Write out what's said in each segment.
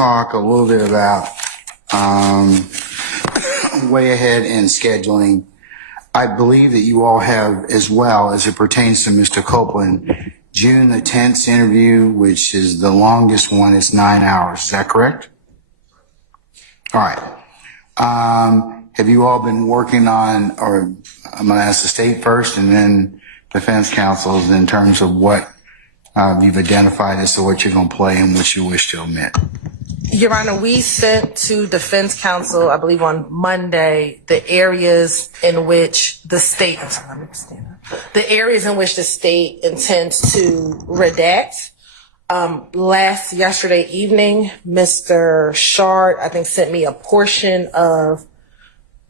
talk a little bit about way ahead in scheduling. I believe that you all have, as well as it pertains to Mr. Copeland, June the 10th interview, which is the longest one. It's 9 hours. Is that correct? All right. Have you all been working on, or I'm going to ask the state first and then defense counsels in terms of what you've identified as to what you're going to play and what you wish to omit? Your Honor, we sent to defense counsel, I believe on Monday, the areas in which the state, the areas in which the state intends to redact. Yesterday evening, Mr. Shard, I think, sent me a portion of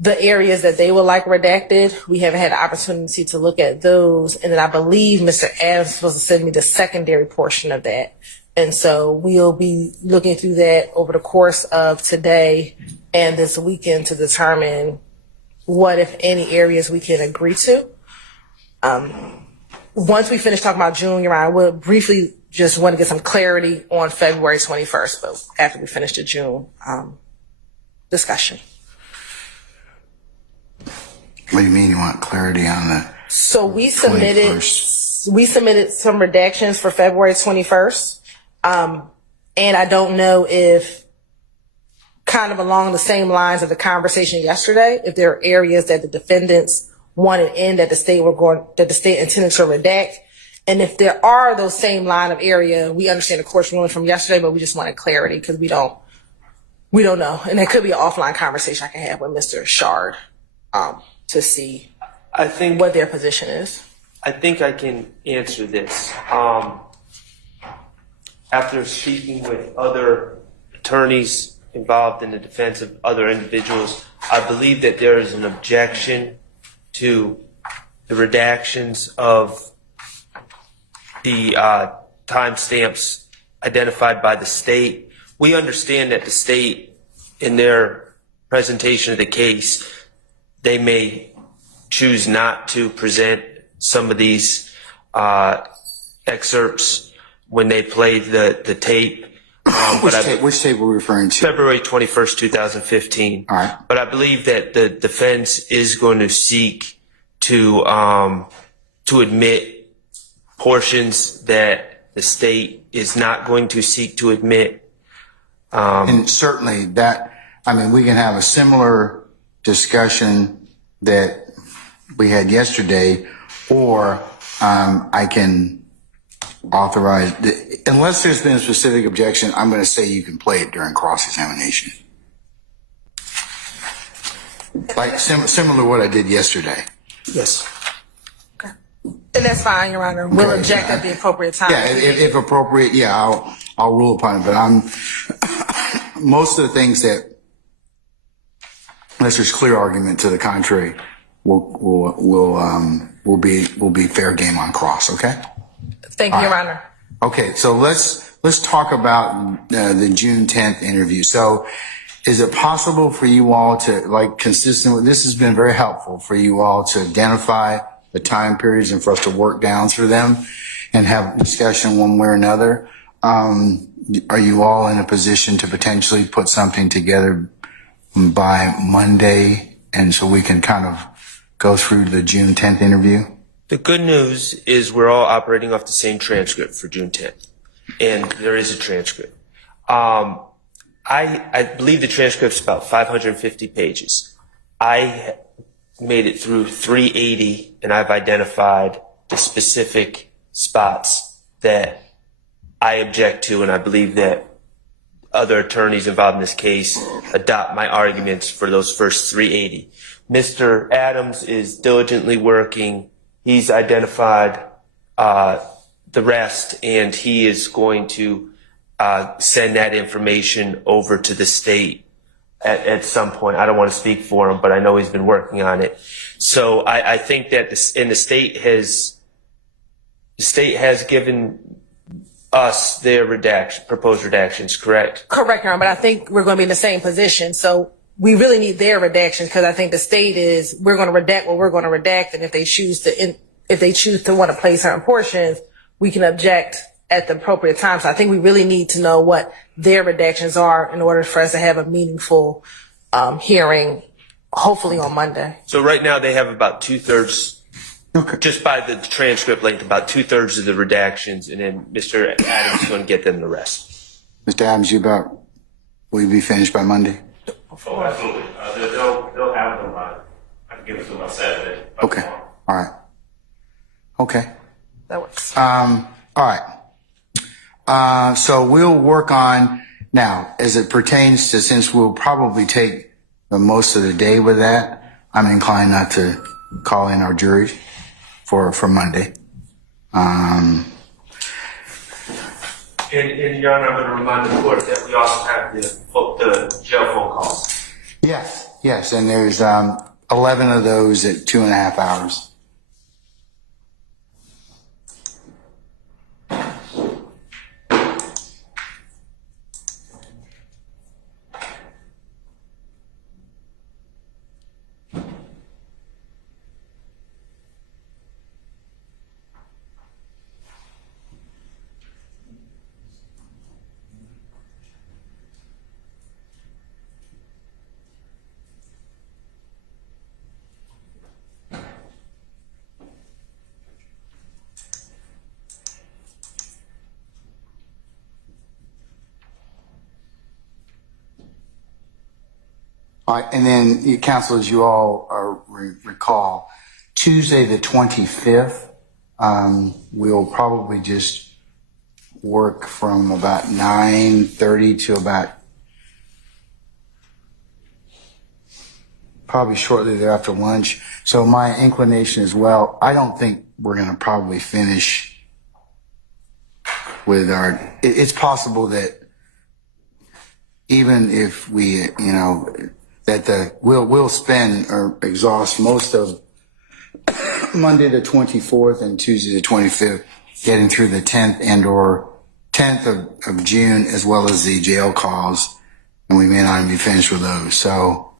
the areas that they would like redacted. We haven't had the opportunity to look at those. And then I believe Mr. Adams is supposed to send me the secondary portion of that. And so we'll be looking through that over the course of today and this weekend to determine what, if any, areas we can agree to. Once we finish talking about June, Your Honor, I will briefly just want to get some clarity on February 21st, but after we finish the June discussion. What do you mean you want clarity on the So we submitted 21st? We submitted some redactions for February 21st. And I don't know if, kind of along the same lines of the conversation yesterday, if there are areas that the defendants wanted in that the state intended to redact. And if there are those same line of area, we understand the court's ruling from yesterday, but we just wanted clarity because we don't know. And it could be an offline conversation I can have with Mr. Shard, to see what their position is. I think I can answer this. After speaking with other attorneys involved in the defense of other individuals, I believe that there is an objection to the redactions of the timestamps identified by the state. We understand that the state, in their presentation of the case, they may choose not to present some of these excerpts when they play the tape. Which tape are we referring to? February 21st, 2015. All right. But I believe that the defense is going to seek to admit portions that the state is not going to seek to admit. And certainly that, I mean, we can have a similar discussion that we had yesterday, or I can authorize, unless there's been a specific objection, I'm going to say you can play it during cross-examination. Like similar to what I did yesterday. Yes. Okay. And that's fine, Your Honor. We'll object at the appropriate time. Yeah, if appropriate, yeah, I'll rule upon it. But most of the things that, unless there's clear argument to the contrary, will be fair game on cross. Okay. Thank you, Your Honor. Okay, so let's talk about the June 10th interview. So is it possible for you all to, like, consistent with, this has been very helpful for you all to identify the time periods and for us to work down through them and have discussion one way or another? Are you all in a position to potentially put something together by Monday, and so we can kind of go through the June 10th interview? The good news is we're all operating off the same transcript for June 10th, and there is a transcript. I believe the transcript's about 550 pages. I made it through 380, and I've identified the specific spots that I object to, and I believe that other attorneys involved in this case adopt my arguments for those first 380. Mr. Adams is diligently working. He's identified the rest, and he is going to send that information over to the state at some point. I don't want to speak for him, but I know he's been working on it. So I think that the state has given us their proposed redactions, correct? Correct, Your Honor, but I think we're going to be in the same position. So we really need their redactions, because I think the state is, we're going to redact what we're going to redact, and if they choose to want to play certain portions, we can object at the appropriate time. So I think we really need to know what their redactions are in order for us to have a meaningful hearing, hopefully on Monday. So right now they have about 2/3, Okay. just by the transcript length, about 2/3 of the redactions, and then Mr. Adams is going to get them the rest. Mr. Adams, will you be finished by Monday? Oh, absolutely. They'll have them by, I can give it to them on Saturday. by Okay. tomorrow. All right. Okay. That works. All right. So we'll work on now as it pertains to, since we'll probably take the most of the day with that, I'm inclined not to call in our juries for Monday. And Your Honor, I'm going to remind the court that we also have the jail phone calls. Yes. And there's 11 of those at 2.5 hours. All right, and then, counsel, as you all recall, Tuesday the 25th, we'll probably just work from about 9:30 to about probably shortly thereafter lunch. So my inclination as well, I don't think we're going to probably finish with it's possible that even if we, that we'll spend or exhaust most of Monday the 24th and Tuesday the 25th getting through the 10th and or 10th of June, as well as the jail calls, and we may not even be finished with those. So